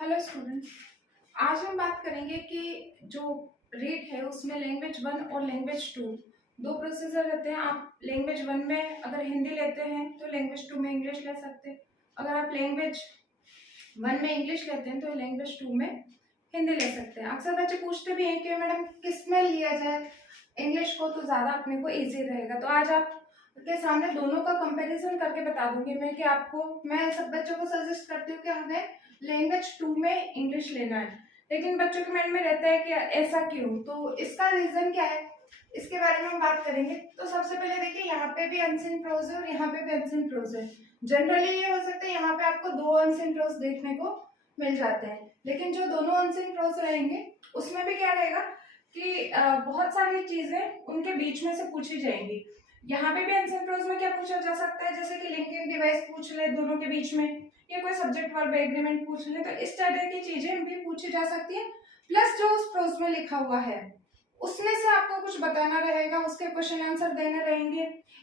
Hello students. आज हम बात करेंगे कि जो रीड है उसमें लैंग्वेज 1 और लैंग्वेज 2 दो प्रोसीजर रहते हैं। आप लैंग्वेज 1 में अगर हिंदी लेते हैं तो लैंग्वेज 2 में इंग्लिश ले सकते हैं। अगर आप लैंग्वेज 1 में इंग्लिश लेते हैं तो लैंग्वेज 2 में हिंदी ले सकते हैं। अक्सर बच्चे पूछते भी हैं कि मैडम किस में लिया जाए इंग्लिश को, तो ज़्यादा अपने को ईजी रहेगा। तो आज आप के सामने दोनों का कंपैरिजन करके बता दूंगी मैं कि आपको, मैं सब बच्चों को सजेस्ट करती हूँ कि हमें लैंग्वेज 2 में इंग्लिश लेना है, लेकिन बच्चों के माइंड में रहता है कि ऐसा क्यों। तो इसका रीजन क्या है, इसके बारे में हम बात करेंगे। तो सबसे पहले देखिए, यहाँ पे भी अनसीन प्रोज है और यहाँ पे भी अनसीन प्रोज है। जनरली ये हो सकता है यहाँ पे आपको दो अनसीन प्रोज देखने को मिल जाते हैं, लेकिन जो दोनों अनसीन प्रोज रहेंगे उसमें भी क्या रहेगा कि बहुत सारी चीजें उनके बीच में से पूछी जाएंगी। यहाँ पे भी अनसीन प्रोज में क्या पूछा जा सकता है, जैसे कि लिंकिंग डिवाइस पूछ ले दोनों के बीच में, या कोई सब्जेक्ट वर्ब एग्रीमेंट पूछ ले, तो इस तरह की चीजें भी पूछी जा सकती है। प्लस जो उस प्रोज में लिखा हुआ है उसमें से आपको कुछ बताना रहेगा, उसके क्वेश्चन आंसर देने रहेंगे।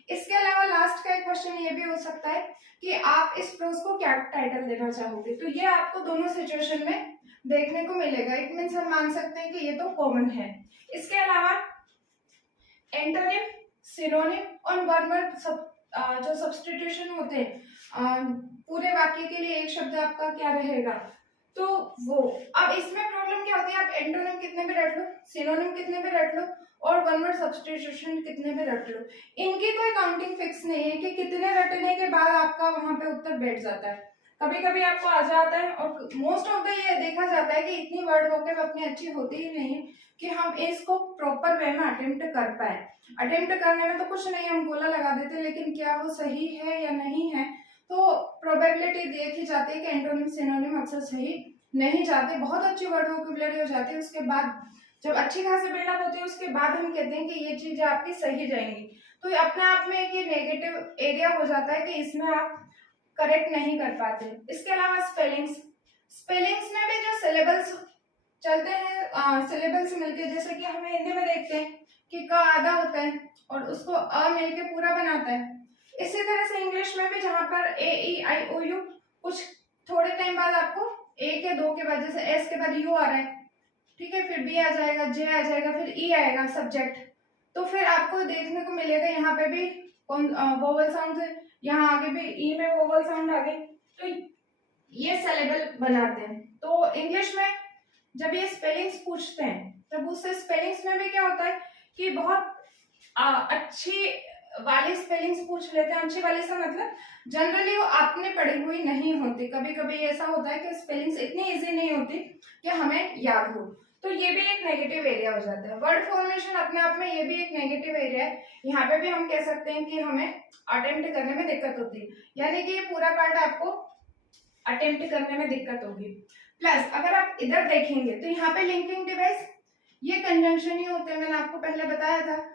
इसके अलावा लास्ट का एक क्वेश्चन ये भी हो सकता है कि आप इस प्रोज को क्या टाइटल देना चाहोगे, तो ये आपको दोनों सिचुएशन में देखने को मिलेगा। इट मीन्स हम मान सकते हैं कि ये तो कॉमन है। इसके अलावा एंटोनिम, सिनोनिम और वर्ब जो सब्स्टिट्यूशन होते हैं पूरे वाक्य के लिए एक शब्द आपका क्या रहेगा, तो वो। अब इसमें प्रॉब्लम क्या होती है, आप एंटोनिम कितने भी रट लो, सिनोनिम कितने भी रट लो और वन वर्ड सब्स्टिट्यूशन कितने भी रट लो, इनकी कोई काउंटिंग फिक्स नहीं है कि कितने रटने के बाद आपका वहां पे उत्तर बैठ जाता है। कभी कभी आपको आ जाता है और मोस्ट ऑफ द ये देखा जाता है कि इतनी वर्ड वोकेब अपनी अच्छी होती ही नहीं है कि हम इसको प्रॉपर वे में अटेम्प्ट कर पाए। अटेम्प्ट करने में तो कुछ नहीं, हम गोला लगा देते, लेकिन क्या वो सही है या नहीं है, तो प्रोबेबिलिटी देखी जाती है कि एंटोनिम सिनोनिम अक्सर सही नहीं जाते। बहुत अच्छी वर्ड वोकेबुलरी हो जाती है, उसके बाद जब अच्छी खासी बिल्डअप होती है उसके बाद हम कहते हैं कि ये चीजें आपकी सही जाएंगी। तो अपने आप में एक ये नेगेटिव एरिया हो जाता है कि इसमें आप करेक्ट नहीं कर पाते। इसके अलावा स्पेलिंग्स, स्पेलिंग्स में भी जो सिलेबल्स चलते हैं सिलेबल्स मिलके, जैसे कि हमें हिंदी में देखते हैं कि क आधा होता है और उसको अ मिलके पूरा बनाता है। इसी तरह से इंग्लिश में भी जहां पर ए ई आई ओ यू, कुछ थोड़े टाइम बाद आपको ए के दो के बाद, जैसे एस के बाद यू आ रहा है, ठीक है, फिर बी आ जाएगा, जे आ जाएगा, फिर ई आएगा सब्जेक्ट, तो फिर आपको देखने को मिलेगा यहाँ पे भी कौन वोवल साउंड है, यहाँ आगे भी ई में वोवल साउंड आ गई, तो ये सिलेबल बनाते हैं। तो इंग्लिश में जब ये स्पेलिंग्स पूछते हैं तब उससे स्पेलिंग्स में भी क्या होता है कि बहुत अच्छी वाली स्पेलिंग्स पूछ लेते हैं। अच्छी वाली से मतलब जनरली वो आपने पढ़ी हुई नहीं होती, कभी कभी ऐसा होता है कि स्पेलिंग्स इतनी इजी नहीं होती कि हमें याद हो, तो ये भी एक नेगेटिव एरिया हो जाता है। वर्ड फॉर्मेशन अपने आप में ये भी एक नेगेटिव एरिया है। यहाँ पे भी हम कह सकते हैं कि हमें अटेम्प्ट करने में दिक्कत होती है, यानी कि ये पूरा पार्ट आपको अटेम्प्ट करने में दिक्कत होगी। प्लस अगर आप इधर देखेंगे तो यहाँ पे लिंकिंग डिवाइस, ये कंजंक्शन ही होते हैं। मैंने आपको पहले बताया था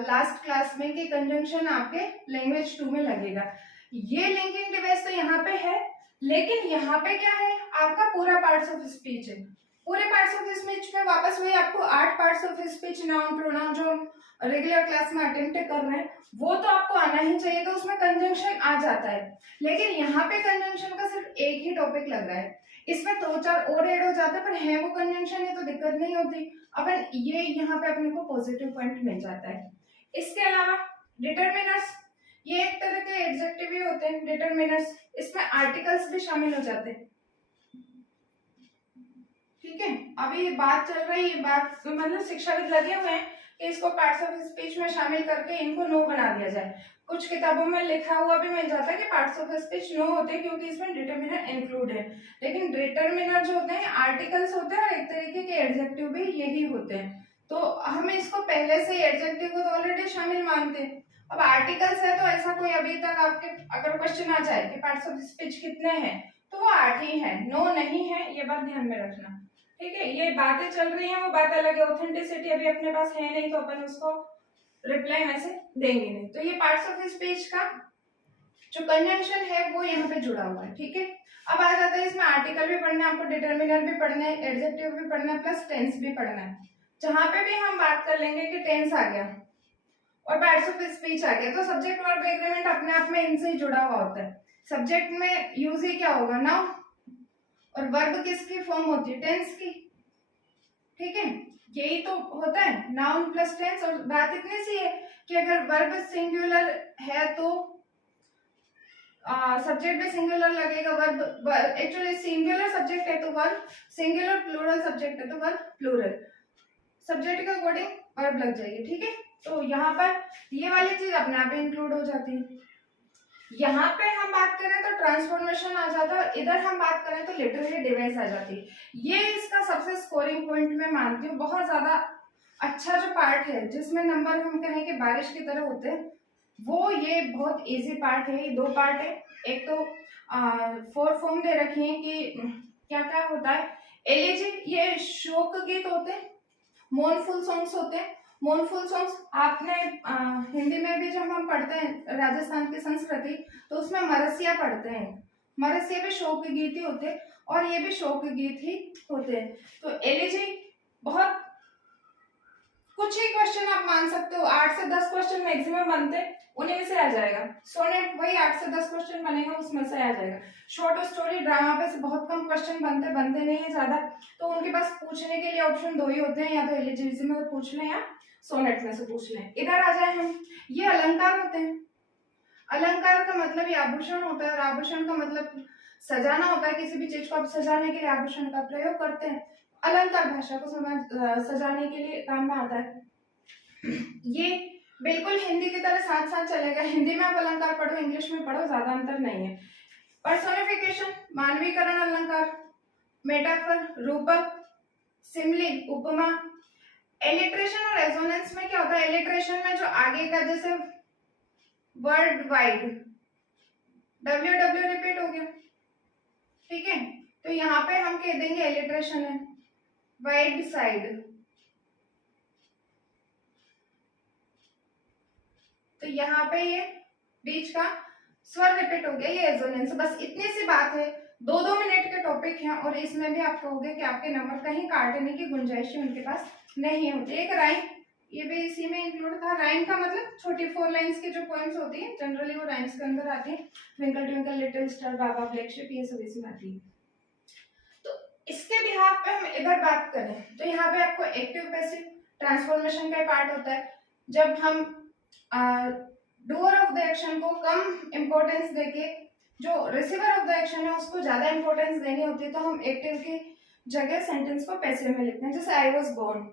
लास्ट क्लास में कि कंजंक्शन आपके लैंग्वेज 2 में लगेगा। ये लिंकिंग डिवाइस तो यहाँ पे है, लेकिन यहाँ पे क्या है, आपका पूरा पार्ट्स ऑफ स्पीच है। पूरे पार्ट्स ऑफ स्पीच में वापस वही आपको 8 parts of speech, noun pronoun जो रेगुलर क्लास में अटेम्प्ट कर रहे हैं वो तो आपको आना ही चाहिए, तो उसमें कंजंक्शन आ जाता है। लेकिन यहाँ पे कंजंक्शन का सिर्फ एक ही टॉपिक लग रहा है, इसमें दो चार और ऐड हो जाता है, पर है वो कंजंक्शन है तो दिक्कत नहीं होती। अपन ये यहाँ पे अपने को पॉजिटिव पॉइंट मिल जाता है। इसके अलावा डिटरमिनर्स, ये एक तरह के एडजेक्टिव ही होते हैं डिटरमिनर्स, इसमें आर्टिकल्स भी शामिल हो जाते हैं। ठीक है, अभी ये बात चल रही है, बात मतलब शिक्षाविद लगे हुए हैं कि इसको पार्ट्स ऑफ स्पीच में शामिल करके इनको नो बना दिया जाए। कुछ किताबों में लिखा हुआ भी मिल जाता है कि पार्ट्स ऑफ स्पीच नो होते हैं क्योंकि इसमें डिटरमिनर इंक्लूड है, लेकिन डिटरमिनर जो होते हैं आर्टिकल्स होते हैं और एक तरीके के एडजेक्टिव भी यही होते हैं। तो हम इसको पहले से एडजेक्टिव को तो ऑलरेडी शामिल मानते हैं। अब आर्टिकल्स है तो ऐसा कोई अभी तक आपके अगर क्वेश्चन आ जाए कि पार्ट्स ऑफ स्पीच कितने हैं तो वो 8 ही है, 9 नहीं है, ये बात ध्यान में रखना। ठीक है, ये बातें चल रही हैं वो बात अलग है, ऑथेंटिसिटी अभी अपने पास है नहीं तो अपन उसको रिप्लाई में से देंगे नहीं। तो ये पार्ट्स ऑफ स्पीच का जो कंजंक्शन है वो यहाँ पे जुड़ा हुआ है। ठीक है, अब आ जाता है इसमें आर्टिकल भी पढ़ना है आपको, डिटरमिनर भी पढ़ना है, एडजेक्टिव भी पढ़ना है, प्लस टेंस भी पढ़ना है। जहां पे भी हम बात कर लेंगे कि टेंस आ गया और पार्ट्स ऑफ स्पीच आ गया, तो सब्जेक्ट वर्ब एग्रीमेंट अपने आप में इनसे ही जुड़ा हुआ होता है। सब्जेक्ट में यूज ही क्या होगा, नाउन और वर्ब किसकी फॉर्म होती है? टेंस की। ठीक है, यही तो होता है नाउन प्लस टेंस। और बात इतनी सी है कि अगर वर्ब सिंगुलर है तो सब्जेक्ट भी सिंगुलर लगेगा। वर्ब एक्चुअली सिंगुलर सब्जेक्ट है तो वर्ब सिंगुलर, प्लूरल सब्जेक्ट है तो वर्ब प्लूरल। सब्जेक्ट के अकॉर्डिंग वर्ब लग जाएगी। ठीक है, तो यहाँ पर ये वाली चीज अपने आप इंक्लूड हो जाती है। यहाँ पे हम बात करें तो ट्रांसफॉर्मेशन आ जाता है, इधर हम बात करें तो लिटरेरी डिवाइस आ जाती है। ये इसका सबसे स्कोरिंग पॉइंट मैं मानती हूँ, बहुत ज्यादा अच्छा जो पार्ट है जिसमें नंबर हम कहें कि बारिश की तरह होते हैं, वो ये बहुत इजी पार्ट है। ये दो पार्ट है, एक तो फोर फॉर्म दे रखी है कि क्या क्या होता है। एलिजी ये शोक गीत होते हैं, मोurnफुल सॉन्ग्स होते हैं। मोurnफुल सॉन्ग्स आपने हिंदी में भी जब हम पढ़ते हैं राजस्थान की संस्कृति तो उसमें मरसिया पढ़ते हैं। मरसिया भी शोक गीत ही होते हैं और ये भी शोक गीत ही होते हैं। तो एलिजी बहुत कुछ ही क्वेश्चन आप मान सकते हो, 8 से 10 क्वेश्चन मैक्सिमम बनते हैं, उन्हीं में से आ जाएगा। सोनेट वही 8 से 10 क्वेश्चन बनेगा, उसमें से आ जाएगा। शॉर्ट स्टोरी ड्रामा पे से बहुत कम क्वेश्चन बनते नहीं है ज्यादा, तो उनके पास पूछने के लिए ऑप्शन दो ही होते हैं, या तो एलिजिबिलिटी में पूछ लें या सोनेट में से पूछ लें। इधर आ जाए हम, ये अलंकार होते हैं। अलंकार का मतलब ये आभूषण होता है, और आभूषण का मतलब सजाना होता है। किसी भी चीज को आप सजाने के लिए आभूषण का प्रयोग करते हैं। अलंकार भाषा को सजाने के लिए काम में आता है। ये बिल्कुल हिंदी की तरह साथ साथ चलेगा। हिंदी में आप अलंकार पढ़ो, इंग्लिश में पढ़ो, ज्यादा अंतर नहीं है। पर्सोनिफिकेशन मानवीकरण अलंकार, मेटाफर रूपक, सिमली उपमा। एलिट्रेशन और रेजोनेंस में क्या होता है? एलिट्रेशन में जो आगे का जैसे वर्ल्ड वाइड, WW रिपीट हो गया, ठीक है, तो यहाँ पे हम कह देंगे एलिट्रेशन है। वाइड साइड, तो यहाँ पे ये बीच का स्वर रिपीट हो गया, ये एजोनेंस। बस इतनी सी बात है, 2-2 मिनट के टॉपिक हैं और इसमें भी आप कहोगे कि आपके नंबर कहीं काटने की गुंजाइश उनके पास नहीं होती। एक राइम, ये भी इसी में इंक्लूड था। राइम का मतलब छोटी 4 लाइंस की जो पोएम्स होती है, जनरली वो राइम्स के अंदर आती है। Twinkle twinkle little star, baa baa black ship, ये सब इसमें आती है। तो इसके बिहाफ पे हम इधर बात करें तो यहाँ पे आपको एक्टिव पैसिव ट्रांसफॉर्मेशन का पार्ट होता है। जब हम डूअर ऑफ द एक्शन को कम इंपॉर्टेंस देके जो रिसीवर ऑफ द एक्शन है उसको ज्यादा इंपॉर्टेंस देनी होती है, तो हम एक्टिव की जगह सेंटेंस को पैसिव में लिखते हैं। जैसे आई वॉज बोर्न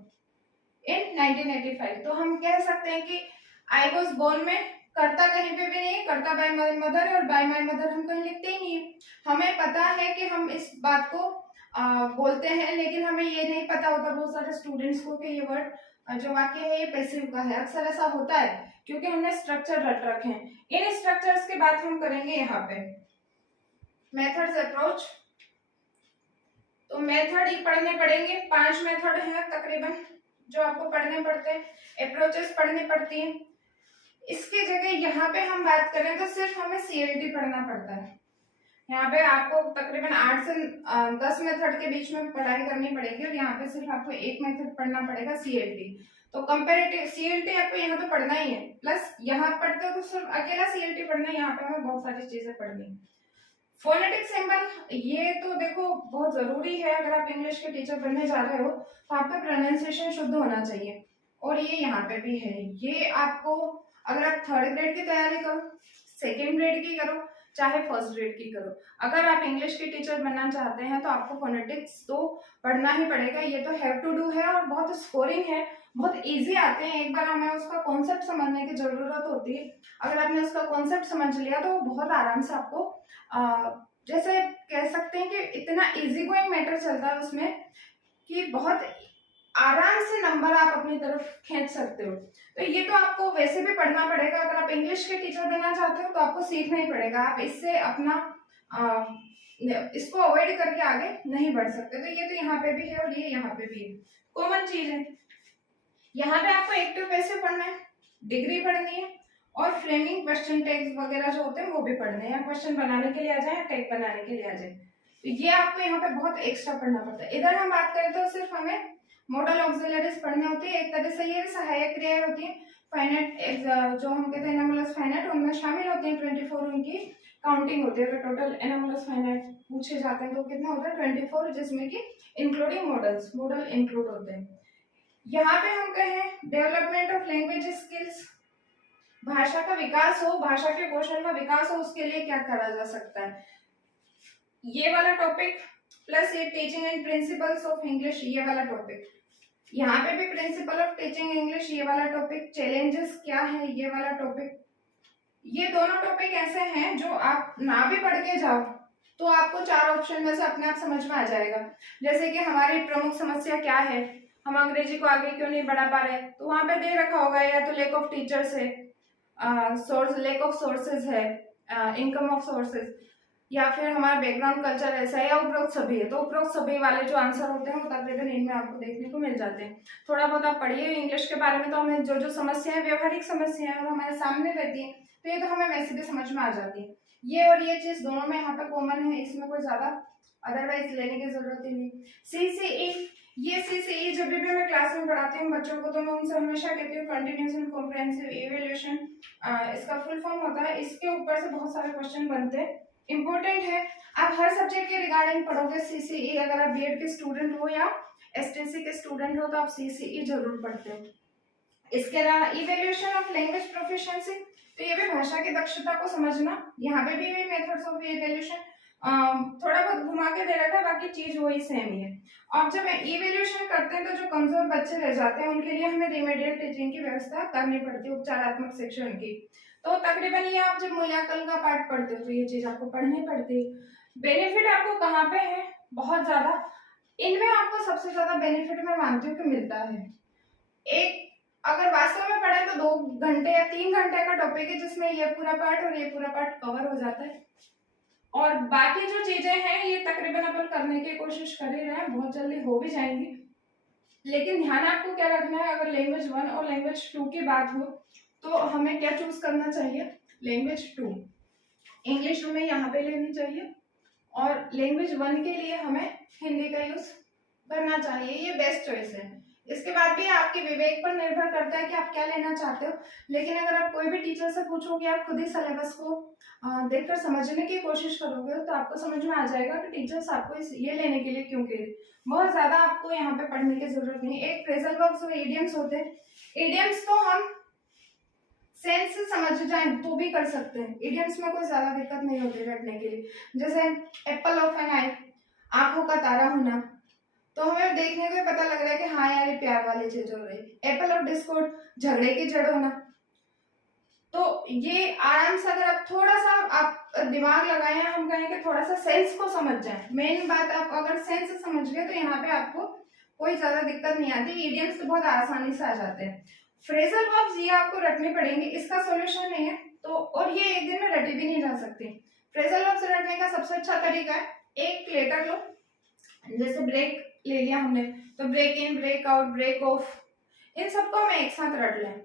इन 1985, तो हम कह सकते हैं कि आई वॉज बोर्न में कर्ता कहीं पे भी नहीं है, कर्ता बाय माय मदर है, और बाय माय मदर हम कहीं लिखते ही नहीं है। हमें पता है कि हम इस बात को बोलते हैं, लेकिन हमें ये नहीं पता होता बहुत सारे स्टूडेंट्स को कि ये वर्ड जो वाक्य है ये पैसिव का है। अक्सर ऐसा होता है क्योंकि हमने स्ट्रक्चर रट रखे हैं। इन स्ट्रक्चर्स की बात हम करेंगे यहाँ पे। मेथड्स अप्रोच, तो मेथड ही पढ़ने पड़ेंगे, 5 मेथड हैं तकरीबन जो आपको पढ़ने पड़ते हैं। अप्रोचेस पढ़नी पड़ती हैं। इसकी जगह यहाँ पे हम बात करें तो सिर्फ हमें CLT पढ़ना पड़ता है। यहाँ पे आपको तकरीबन 8 से 10 मेथड के बीच में पढ़ाई करनी पड़ेगी, और यहाँ पे सिर्फ आपको एक मेथड पढ़ना पड़ेगा CLT। तो कंपैरेटिव CLT आपको यहाँ पे पढ़ना ही है, प्लस यहाँ पढ़ते हो तो सिर्फ अकेला CLT पढ़ना है, यहाँ पे हमें बहुत सारी चीजें पढ़नी है। फोनेटिक सिंबल, ये तो देखो बहुत जरूरी है। अगर आप इंग्लिश के टीचर बनने जा रहे हो तो आपका प्रोनाउंसिएशन शुद्ध होना चाहिए, और ये यहाँ पे भी है। ये आपको अगर आप 3rd ग्रेड की तैयारी करो, 2nd ग्रेड की करो, चाहे 1st ग्रेड की करो, अगर आप इंग्लिश के टीचर बनना चाहते हैं तो आपको फोनेटिक्स तो पढ़ना ही पड़ेगा। ये तो हैव टू डू है और बहुत स्कोरिंग है, बहुत इजी आते हैं। एक बार हमें उसका कॉन्सेप्ट समझने की जरूरत होती है। अगर आपने उसका कॉन्सेप्ट समझ लिया तो बहुत आराम से आपको जैसे कह सकते हैं कि इतना इजी गोइंग मैटर चलता है उसमें कि बहुत आराम से नंबर आप अपनी तरफ खींच सकते हो। तो ये तो आपको वैसे भी पढ़ना पड़ेगा। अगर आप इंग्लिश के टीचर बनना चाहते हो तो आपको सीखना ही पड़ेगा। आप इससे अपना इसको अवॉइड करके आगे नहीं बढ़ सकते। तो ये तो यहाँ पे भी है और ये यहाँ पे भी है, कॉमन चीज है। यहाँ पे आपको एक्टिव पैसिव पढ़ना है, डिग्री पढ़नी है, और फ्रेमिंग क्वेश्चन टैग्स वगैरह जो होते हैं वो भी पढ़ने हैं। क्वेश्चन बनाने के लिए आ जाए, टैग बनाने के लिए आ जाए, तो ये आपको यहाँ पे बहुत एक्स्ट्रा पढ़ना पड़ता है। इधर हम बात करें तो सिर्फ हमें मॉडल ऑक्सिलरीज पढ़ने होती है। एक तरह से ये सहायक क्रियाएं होती है। फाइनाइट जो हम कहते हैं नंबरलेस फाइनाइट, उनमें शामिल होती है 24 उनकी काउंटिंग होती है। अगर टोटल एनोमलस फाइनाइट पूछे जाते हैं तो कितना होता है 24, जिसमें कि इंक्लूडिंग मॉडल्स, मॉडल इंक्लूड होते हैं। यहाँ पे हम कहें डेवलपमेंट ऑफ लैंग्वेज स्किल्स, भाषा का विकास हो, भाषा के कौशल का विकास हो, उसके लिए क्या करा जा सकता है, ये वाला टॉपिक प्लस ये teaching and principles of English, ये वाला टॉपिक। यहाँ पे भी प्रिंसिपल ऑफ टीचिंग इंग्लिश, ये वाला टॉपिक। चैलेंजेस क्या है, ये वाला टॉपिक। ये दोनों टॉपिक ऐसे हैं जो आप ना भी पढ़ के जाओ तो आपको 4 ऑप्शन में से अपने आप समझ में आ जाएगा। जैसे कि हमारी प्रमुख समस्या क्या है, हम अंग्रेजी को आगे क्यों नहीं बढ़ा पा रहे, तो वहां पे दे रखा होगा या तो लेक ऑफ टीचर्स है, लेक ऑफ सोर्सेज है, इनकम ऑफ सोर्सेज, या फिर हमारा बैकग्राउंड कल्चर ऐसा है, या उपरोक्त सभी है। तो उपरोक्त सभी वाले जो आंसर होते हैं वो तकरीबन इनमें आपको देखने को मिल जाते हैं। थोड़ा बहुत आप पढ़िए इंग्लिश के बारे में तो हमें जो जो समस्याएं, व्यवहारिक समस्याएं और हमारे सामने रहती है तो ये तो हमें वैसे भी समझ में आ जाती है। ये और ये चीज दोनों में यहाँ पे कॉमन है, इसमें कोई ज्यादा अदरवाइज लेने की जरूरत ही नहीं। CCE, ये CCE जब भी मैं क्लास में पढ़ाती हूँ बच्चों को तो मैं उनसे हमेशा कहती हूँ कंटिन्यूअस एंड कॉम्प्रिहेंसिव इवैल्यूएशन, इसका फुल फॉर्म होता है। इसके ऊपर से बहुत सारे क्वेश्चन बनते हैं, इंपॉर्टेंट है। आप हर सब्जेक्ट के रिगार्डिंग पढ़ोगे CCE, अगर आप बीएड के स्टूडेंट हो या STC के स्टूडेंट हो तो आप CCE जरूर पढ़ते हो। इसके अलावा इवैल्यूएशन ऑफ लैंग्वेज प्रोफिशिएंसी, तो ये भी भाषा की दक्षता को समझना। यहाँ पे भी मेथड्स ऑफ इवैल्यूएशन थोड़ा बहुत घुमा के दे रखा है, बाकी चीज वही सेम ही है। और जब इवैल्यूएशन करते हैं तो जो कमजोर बच्चे रह जाते हैं उनके लिए हमें रिमेडियल टीचिंग की व्यवस्था करनी पड़ती है, उपचारात्मक शिक्षण की। तो तकरीबन ये आप जब मूल्यांकन का पाठ पढ़ते हो तो ये चीज आपको पढ़नी पड़ती है। बेनिफिट आपको कहाँ पे है, बहुत ज्यादा। इनमें आपको सबसे ज्यादा बेनिफिट मैं मानती हूँ कि मिलता है। एक अगर वास्तव में पढ़े तो 2 घंटे या 3 घंटे का टॉपिक है जिसमें ये पूरा पार्ट और ये पूरा पार्ट कवर हो जाता है। और बाकी जो चीजें हैं ये तकरीबन अपन करने की कोशिश कर ही रहे हैं, बहुत जल्दी हो भी जाएंगी। लेकिन ध्यान आपको क्या रखना है, अगर लैंग्वेज 1 और लैंग्वेज 2 की बात हो तो हमें क्या चूज करना चाहिए, लैंग्वेज 2 इंग्लिश हमें यहाँ पे लेनी चाहिए, और लैंग्वेज 1 के लिए हमें हिंदी का यूज करना चाहिए, ये बेस्ट चॉइस है। इसके बाद भी आपके विवेक पर निर्भर करता है कि आप क्या लेना चाहते हो। लेकिन अगर आप कोई भी टीचर से पूछोगे, आप खुद ही सिलेबस को देखकर समझने की कोशिश करोगे तो आपको समझ में आ जाएगा कि टीचर्स आपको ये लेने के लिए क्यों कह रहे। बहुत ज्यादा आपको यहाँ पे पढ़ने की जरूरत नहीं। एक फ्रेजल वर्ब्स और इडियम्स होते हैं, इडियम्स तो हम सेंस से समझ जाएं तो भी कर सकते हैं, इडियम्स में कोई ज्यादा दिक्कत नहीं होती रटने के लिए। जैसे एप्पल ऑफ एन आई, आंखों का तारा होना, तो हमें देखने को पता लग रहा है कि हाँ यार ये प्यार वाली चीज हो रही है। एप्पल ऑफ डिस्कॉर्ड, झगड़े की जड़ होना। तो ये आराम से अगर आप थोड़ा सा आप दिमाग लगाए, हम कहें कि थोड़ा सा सेंस को समझ जाए, मेन बात आप अगर सेंस से समझ गए तो यहाँ पे आपको कोई ज्यादा दिक्कत नहीं आती। इडियम्स तो बहुत आसानी से आ जाते हैं। फ्रेजल वर्ब्स ये आपको रटने पड़ेंगे, इसका सोल्यूशन नहीं है तो, और ये एक दिन में रटी भी नहीं जा सकती। फ्रेजल वर्ब्स रटने का सबसे अच्छा तरीका है, एक लेटर लो, जैसे ब्रेक ले लिया हमने तो break in, break out, break off, इन सबको हम एक साथ रट लें,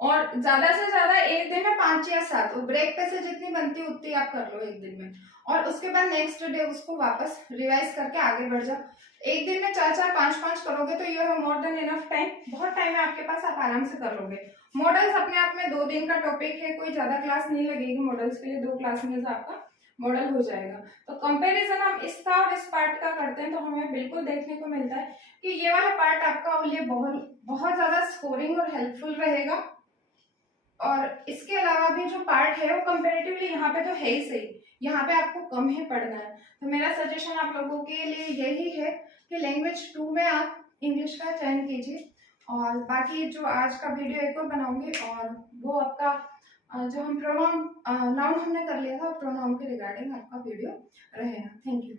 और ज्यादा से ज्यादा एक दिन में 5 या 7, और ब्रेक पे से जितनी बनती है उतनी आप कर लो एक दिन में, और उसके बाद नेक्स्ट डे उसको वापस रिवाइज करके आगे बढ़ जाओ। एक दिन में 4-4, 5-5 करोगे तो you have more than enough time, बहुत टाइम है आपके पास, आप आराम से कर लोगे। मॉडल्स अपने आप में 2 दिन का टॉपिक है, कोई ज्यादा क्लास नहीं लगेगी मॉडल्स के लिए, 2 क्लास में आपका मॉडल हो जाएगा। तो कंपैरिजन हम इसका और इस पार्ट का करते हैं तो हमें बिल्कुल देखने को मिलता है कि ये वाला पार्ट आपका लिए बहुत ज्यादा स्कोरिंग और हेल्पफुल रहेगा। और इसके अलावा भी जो पार्ट है वो कंपैरेटिवली यहाँ पे तो है ही सही, यहाँ पे आपको कम ही पढ़ना है। तो मेरा सजेशन आप लोगों के लिए यही है कि लैंग्वेज 2 में आप इंग्लिश का चयन कीजिए, और बाकी जो आज का वीडियो एक और बनाऊंगी, और वो आपका जो हम प्रोनाउन नाउन हमने कर लिया था, प्रोनाउन के रिगार्डिंग आपका वीडियो रहेगा। Thank you.